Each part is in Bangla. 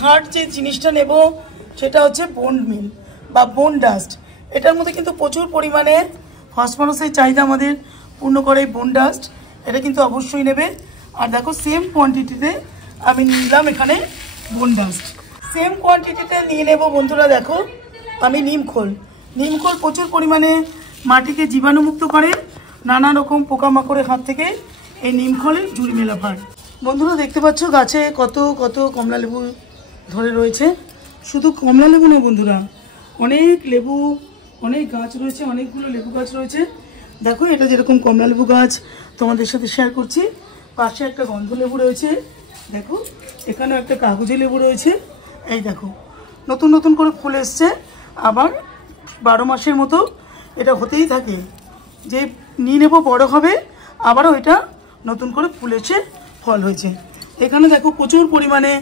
থার্ড যে জিনিসটা নেব সেটা হচ্ছে বোন মিল বা বোন ডাস্ট। এটার মধ্যে কিন্তু প্রচুর পরিমাণে ফসফরাসের চাহিদা আমাদের পূর্ণ করে এই বোন ডাস্ট, এটা কিন্তু অবশ্যই নেবে। আর দেখো সেম কোয়ান্টিটিতে আমি নিলাম এখানে বোন ডাস্ট, সেম কোয়ান্টিটিতে নিয়ে নেব বন্ধুরা। দেখো আমি নিমখোল প্রচুর পরিমাণে মাটিকে জীবাণুমুক্ত করে, নানা রকম পোকামাকড়ের হাত থেকে এই নিমখোলের ঝুড়ি মেলা ভার। বন্ধুরা দেখতে পাচ্ছ গাছে কত কত কমলা লেবু ধরে রয়েছে। শুধু কমলা লেবু না বন্ধুরা, অনেক লেবু, অনেক গাছ রয়েছে, অনেকগুলো লেবু গাছ রয়েছে। দেখো এটা যেরকম কমলা লেবু গাছ তোমাদের সাথে শেয়ার করছি, পাশে একটা গন্ধ লেবু রয়েছে, দেখো এখানেও একটা কাগজি লেবু রয়েছে। এই দেখো নতুন নতুন করে ফুল এসছে, আবার 12 মাসের মতো এটা হতেই থাকে, যে নিয়ে নেবো বড় হবে আবারও এটা নতুন করে ফুল এসে ফল হয়েছে। এখানে দেখো প্রচুর পরিমাণে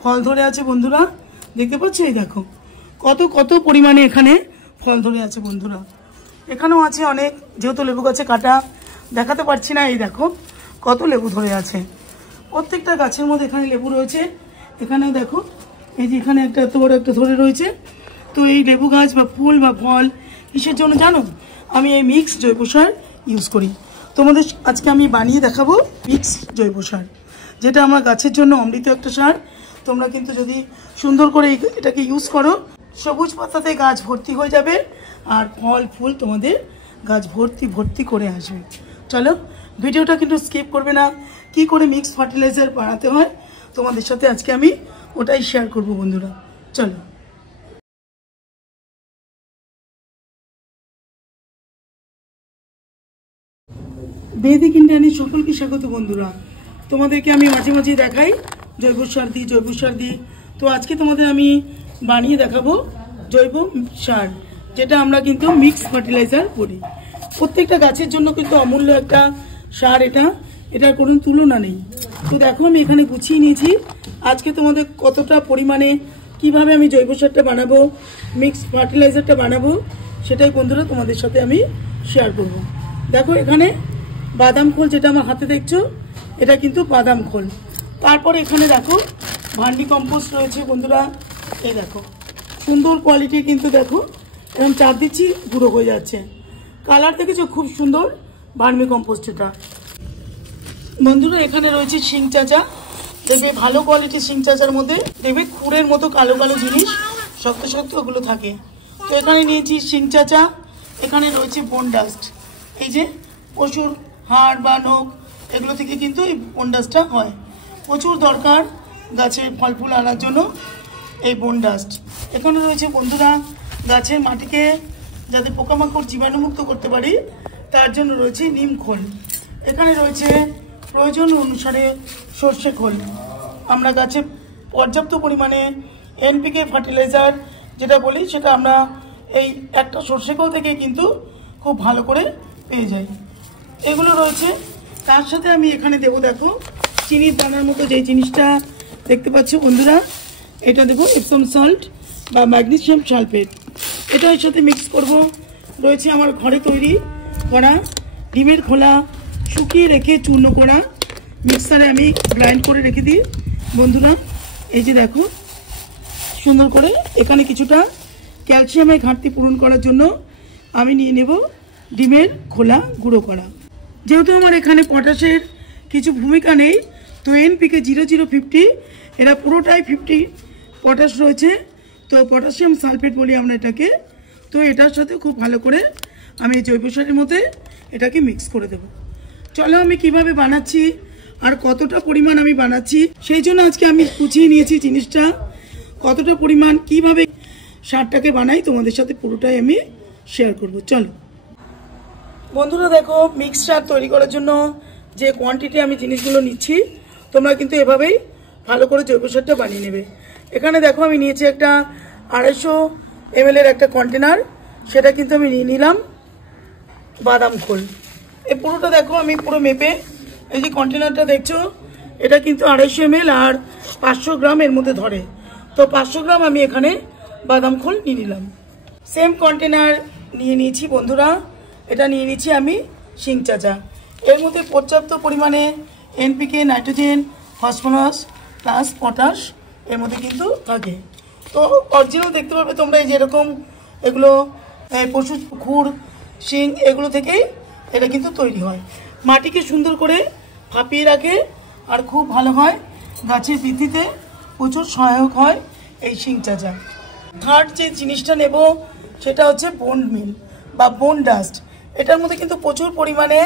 ফল ধরে আছে বন্ধুরা, দেখতে পাচ্ছ? এই দেখো কত কত পরিমাণে এখানে ফল ধরে আছে বন্ধুরা। এখানেও আছে অনেক, যেহেতু লেবু গাছে কাটা দেখাতে পারছি না। এই দেখো কত লেবু ধরে আছে, প্রত্যেকটা গাছের মধ্যে এখানে লেবু রয়েছে। এখানেও দেখো এই যে এখানে একটা এত বড় একটা ধরে রয়েছে। তো এই লেবু গাছ বা ফুল বা ফল কিসের জন্য জানো? আমি এই মিক্স জৈব সার ইউজ করি। তোমাদের আজকে আমি বানিয়ে দেখাবো মিক্স জৈব সার, যেটা আমার গাছের জন্য অমৃত একটা সার। তোমরা কিন্তু যদি সুন্দর করে এটাকে ইউজ করো, সবুজ পাতাতে গাছ ভর্তি হয়ে যাবে আর ফল ফুল তোমাদের গাছ ভর্তি ভর্তি করে আসবে। চলো ভিডিওটা কিন্তু স্কিপ করবে না, কি করে মিক্স ফার্টিলাইজার বানাতে হয় তোমাদের সাথে আজকে আমি ওটাই শেয়ার করব বন্ধুরা। চলো। বেদিক ইন্ডিয়ানের সকলকে স্বাগত বন্ধুরা। তোমাদেরকে আমি মাঝে মাঝে দেখাই জৈব সার দিই। তো আজকে তোমাদের আমি বানিয়ে দেখাবো জৈব সার, যেটা আমরা কিন্তু মিক্স ফার্টিলাইজার করি। প্রত্যেকটা গাছের জন্য কিন্তু অমূল্য একটা সার, এটার কোনো তুলনা নেই। তো দেখো আমি এখানে গুছিয়ে নিয়েছি আজকে তোমাদের কতটা পরিমাণে কিভাবে আমি জৈব সারটা বানাবো, মিক্স ফার্টিলাইজারটা বানাবো, সেটাই বন্ধুরা তোমাদের সাথে আমি শেয়ার করব। দেখো এখানে বাদাম খোল, যেটা আমার হাতে দেখছো, এটা কিন্তু বাদাম খোল। তারপর এখানে দেখো ভার্মি কম্পোস্ট রয়েছে বন্ধুরা। এই দেখো সুন্দর কোয়ালিটি, কিন্তু দেখো এরকম চাপ দিচ্ছি গুঁড়ো হয়ে যাচ্ছে। কালার দেখেছো খুব সুন্দর ভার্মি কম্পোস্ট এটা। বন্ধুরা এখানে রয়েছে শিং চাচা, দেখবে ভালো কোয়ালিটির শিং চাচার মধ্যে দেখবে খুরের মতো কালো কালো জিনিস শক্ত শক্ত ওগুলো থাকে। তো এখানে নিয়েছি শিং চাচা, এখানে রয়েছে বোন ডাস্ট। এই যে পশুর হাড় বা নখ এগুলো থেকে কিন্তু এই বোন ডাস্টটা হয়, প্রচুর দরকার গাছে ফল ফুল আনার জন্য এই বোন ডাস্ট। এখানে রয়েছে বন্ধুরা গাছের মাটিকে যাতে পোকামাকড় জীবাণুমুক্ত করতে পারি তার জন্য রয়েছে নিম খোল। এখানে রয়েছে প্রয়োজন অনুসারে সর্ষে খোল। আমরা গাছে পর্যাপ্ত পরিমাণে এনপিকে ফার্টিলাইজার যেটা বলি, সেটা আমরা এই একটা সর্ষে খোল থেকে কিন্তু খুব ভালো করে পেয়ে যাই। এগুলো রয়েছে। তার সাথে আমি এখানে দেবো দেখো চিনির দানার মতো যে জিনিসটা দেখতে পাচ্ছ বন্ধুরা, এটা দেবো এপসম সল্ট বা ম্যাগনেসিয়াম সালফেট। এটা এর সাথে মিক্স করব। রয়েছে আমার ঘরে তৈরি করা ডিমের খোলা, শুকিয়ে রেখে চূর্ণ করা, মিক্সারে আমি গ্রাইন্ড করে রেখে দিই বন্ধুরা। এই যে দেখো সুন্দর করে এখানে কিছুটা ক্যালসিয়ামের ঘাটতি পূরণ করার জন্য আমি নিয়ে নেব ডিমের খোলা গুঁড়ো করা। যেহেতু আমার এখানে পটাশের কিছু ভূমিকা নেই, তো এনপিকে 0050 এরা পুরোটাই 50 পটাশ রয়েছে, তো পটাশিয়াম সালফেট বলি আমরা এটাকে। তো এটার সাথে খুব ভালো করে আমি জৈব সারের মধ্যে এটাকে মিক্স করে দেব। চলো আমি কিভাবে বানাচ্ছি আর কতটা পরিমাণ আমি বানাচ্ছি, সেই জন্য আজকে আমি গুছিয়ে নিয়েছি জিনিসটা, কতটা পরিমাণ কিভাবে সারটাকে বানাই তোমাদের সাথে পুরোটাই আমি শেয়ার করব। চলো বন্ধুরা দেখো মিক্স সার তৈরি করার জন্য যে কোয়ান্টিটি আমি জিনিসগুলো নিচ্ছি, তোমরা কিন্তু এভাবেই ভালো করে জৈব সারটা বানিয়ে নেবে। এখানে দেখো আমি নিয়েছি একটা 250 ml একটা কন্টেনার, সেটা কিন্তু আমি নিয়ে নিলাম বাদাম খোল। এই পুরোটা দেখো আমি পুরো মেপে, এই যে কন্টেনারটা দেখছো এটা কিন্তু 250 ml আর 500 গ্রাম এর মধ্যে ধরে, তো 500 গ্রাম আমি এখানে বাদাম খোল নিয়ে নিলাম। সেম কন্টেনার নিয়ে নিয়েছি বন্ধুরা, এটা নিয়ে নিচ্ছি আমি শিং চাচা। এর মধ্যে পর্যাপ্ত পরিমাণে NPK, nitrogen, phosphorus plus potash এর মধ্যে কিন্তু থাকে। তো অরিজিনাল দেখতে পাবে তোমরা এই যেরকম এগুলো পশু খুর শিং এগুলো থেকেই এটা কিন্তু তৈরি হয়। মাটিকে সুন্দর করে ফাঁপিয়ে রাখে আর খুব ভালো হয়, গাছের বৃদ্ধিতে প্রচুর সহায়ক হয় এই শিং চাচা। থার্ড যে জিনিসটা নেব সেটা হচ্ছে বোন মিল বা বোন ডাস্ট। এটার মধ্যে কিন্তু প্রচুর পরিমাণে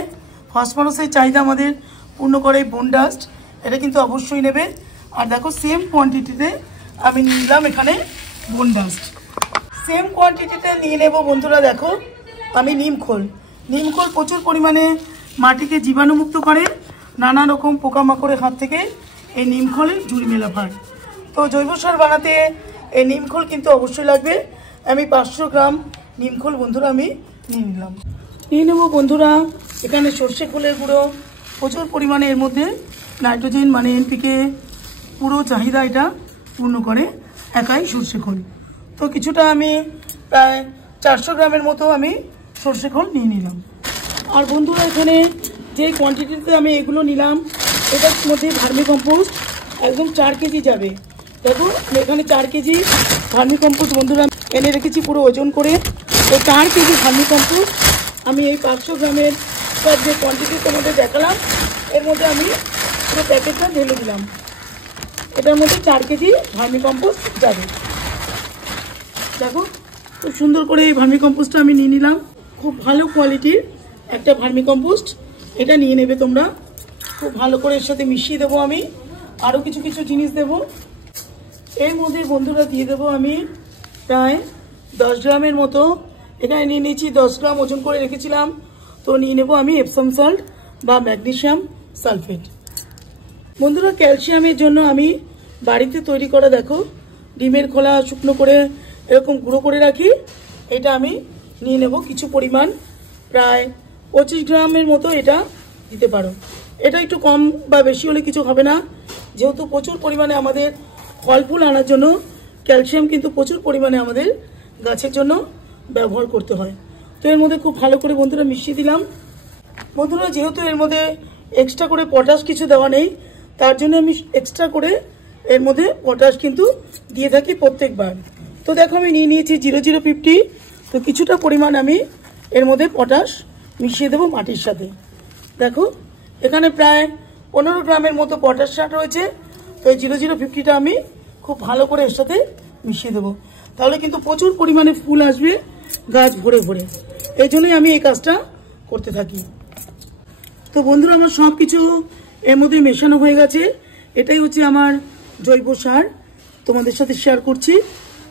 ফসফরাসের চাহিদা আমাদের পূর্ণ করে এই বোন ডাস্ট, এটা কিন্তু অবশ্যই নেবে। আর দেখো সেম কোয়ান্টিটিতে আমি নিলাম এখানে বোন ডাস্ট, সেম কোয়ান্টিটিতে নিয়ে নেব বন্ধুরা। দেখো আমি নিমখোল প্রচুর পরিমাণে মাটিকে জীবাণুমুক্ত করে, নানা রকম পোকামাকড়ের হাত থেকে এই নিমখোলের ঝুড়ি মেলা হয়। তো জৈব সার বানাতে এই নিমখোল কিন্তু অবশ্যই লাগবে। আমি 500 গ্রাম নিমখোল বন্ধুরা আমি নিয়ে নিলাম। নিয়ে নেব বন্ধুরা এখানে সর্ষে খোলের গুঁড়ো, প্রচুর পরিমাণে এর মধ্যে নাইট্রোজেন মানে এনপিকে পুরো চাহিদা এটা পূর্ণ করে একাই সর্ষে খোল। তো কিছুটা আমি প্রায় 400 গ্রামের মতো আমি সর্ষে খোল নিয়ে নিলাম। আর বন্ধুরা এখানে যে কোয়ান্টিটিতে আমি এগুলো নিলাম এটার মধ্যে ভার্মি কম্পোস্ট একদম 4 কেজি যাবে। দেখো এখানে 4 কেজি ভার্মি কম্পোস্ট বন্ধুরা এনে রেখেছি পুরো ওজন করে। তো 4 কেজি ভার্মি কম্পোস্ট আমি এই 500 গ্রামের যে কোয়ান্টিটি তোমাদের দেখালাম এর মধ্যে আমি পুরো প্যাকেটটা ঢেলে দিলাম। এটার মধ্যে 4 কেজি ভার্মি কম্পোস্ট যাবে। দেখো খুব সুন্দর করে এই ভার্মি কম্পোস্টটা আমি নিয়ে নিলাম। খুব ভালো কোয়ালিটির একটা ভার্মি কম্পোস্ট এটা নিয়ে নেবে তোমরা। খুব ভালো করে এর সাথে মিশিয়ে দেবো আমি আরও কিছু জিনিস দেব। এর মধ্যে বন্ধুরা দিয়ে দেবো আমি প্রায় 10 গ্রামের মতো, এখানে নিয়ে নিয়েছি 10 গ্রাম ওজন করে রেখেছিলাম। তো নিয়ে নেব আমি এপসম সল্ট বা ম্যাগনেসিয়াম সালফেট। বন্ধুরা ক্যালসিয়ামের জন্য আমি বাড়িতে তৈরি করা দেখো ডিমের খোলা শুকনো করে এরকম গুঁড়ো করে রাখি, এটা আমি নিয়ে নেব কিছু পরিমাণ, প্রায় 25 গ্রামের মতো এটা দিতে পারো। এটা একটু কম বা বেশি হলে কিছু হবে না, যেহেতু প্রচুর পরিমাণে আমাদের ফল ফুল আনার জন্য ক্যালসিয়াম কিন্তু প্রচুর পরিমাণে আমাদের গাছের জন্য ব্যবহার করতে হয়। তো এর মধ্যে খুব ভালো করে বন্ধুরা মিশিয়ে দিলাম। বন্ধুরা যেহেতু এর মধ্যে এক্সট্রা করে পটাশ কিছু দেওয়া নেই তার জন্য আমি এক্সট্রা করে এর মধ্যে পটাশ কিন্তু দিয়ে থাকি প্রত্যেকবার। তো দেখো আমি নিয়ে নিয়েছি 0050, তো কিছুটা পরিমাণ আমি এর মধ্যে পটাশ মিশিয়ে দেবো মাটির সাথে। দেখো এখানে প্রায় 15 গ্রামের মতো পটাশ সার রয়েছে। তো এই 0050টা আমি খুব ভালো করে এর সাথে মিশিয়ে দেবো, তাহলে কিন্তু প্রচুর পরিমাণে ফুল আসবে গাছ ভরে ভরে। এই জন্যই আমি এই কাজটা করতে থাকি। তো বন্ধুরা আমার সব কিছু এর মধ্যে মেশানো হয়ে গেছে। এটাই হচ্ছে আমার জৈব সার, তোমাদের সাথে শেয়ার করছি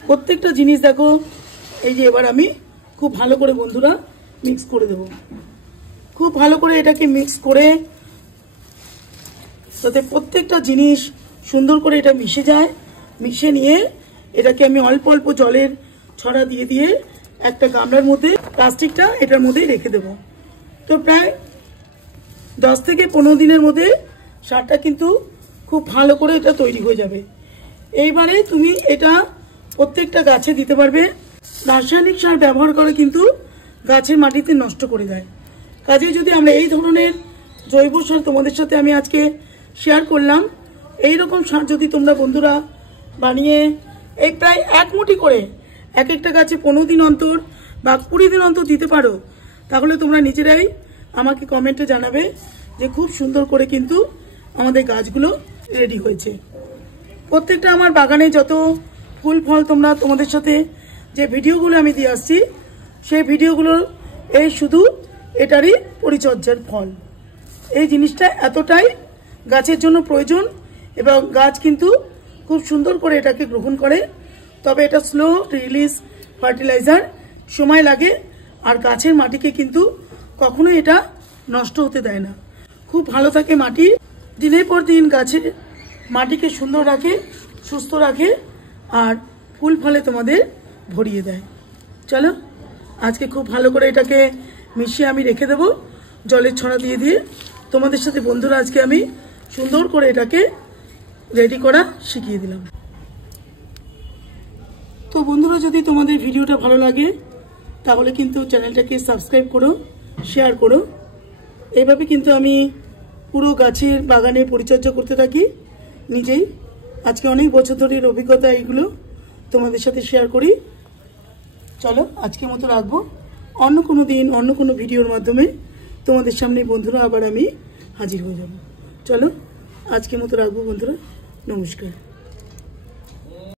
প্রত্যেকটা জিনিস। দেখো এই যে এবার আমি খুব ভালো করে বন্ধুরা মিক্স করে দেব। খুব ভালো করে এটাকে মিক্স করে যাতে প্রত্যেকটা জিনিস সুন্দর করে এটা মিশে যায়। মিশে নিয়ে এটাকে আমি অল্প অল্প জলের ছড়া দিয়ে দিয়ে একটা গামলার মধ্যে প্লাস্টিকটা এটার মধ্যেই রেখে দেব। তো প্রায় 10 থেকে 15 দিনের মধ্যে সারটা কিন্তু খুব ভালো করে এটা তৈরি হয়ে যাবে। এইবারে তুমি এটা প্রত্যেকটা গাছে দিতে পারবে। রাসায়নিক সার ব্যবহার করে কিন্তু গাছের মাটিতে নষ্ট করে দেয়। কাজে যদি আমরা এই ধরনের জৈব সার তোমাদের সাথে আমি আজকে শেয়ার করলাম, এই রকম সার যদি তোমরা বন্ধুরা বানিয়ে এই প্রায় 1 মুঠি করে এক একটা গাছে 15 দিন অন্তর বা 20 দিন অন্তর দিতে পারো, তাহলে তোমরা নিজেরাই আমাকে কমেন্টে জানাবে যে খুব সুন্দর করে কিন্তু আমাদের গাছগুলো রেডি হয়েছে। প্রত্যেকটা আমার বাগানে যত ফুল ফল তোমাদের সাথে যে ভিডিওগুলো আমি দিয়ে আসছি সেই ভিডিওগুলো এই শুধু এটারই পরিচর্যার ফল। এই জিনিসটা এতটাই গাছের জন্য প্রয়োজন এবং গাছ কিন্তু খুব সুন্দর করে এটাকে গ্রহণ করে। তবে এটা স্লো রিলিজ ফার্টিলাইজার, সময় লাগে আর গাছের মাটিকে কিন্তু কখনোই এটা নষ্ট হতে দেয় না। খুব ভালো থাকে মাটি, দিনের পর দিন গাছের মাটিকে সুন্দর রাখে, সুস্থ রাখে আর ফুল ফলে তোমাদের ভরিয়ে দেয়। চলো আজকে খুব ভালো করে এটাকে মিশিয়ে আমি রেখে দেবো জলের ছড়া দিয়ে দিয়ে। তোমাদের সাথে বন্ধুরা আজকে আমি সুন্দর করে এটাকে রেডি করা শিখিয়ে দিলাম। তো বন্ধুরা যদি তোমাদের ভিডিওটা ভালো লাগে তাহলে কিন্তু চ্যানেলটাকে সাবস্ক্রাইব করো, শেয়ার করো। এইভাবে কিন্তু আমি পুরো গাছের বাগানে পরিচর্যা করতে থাকি নিজেই। আজকে অনেক বছর ধরের অভিজ্ঞতা এইগুলো তোমাদের সাথে শেয়ার করি। চলো আজকের মতো রাখবো, অন্য কোনো দিন অন্য কোনো ভিডিওর মাধ্যমে তোমাদের সামনে বন্ধুরা আবার আমি হাজির হয়ে যাব। চলো আজকের মতো রাখবো বন্ধুরা, নমস্কার।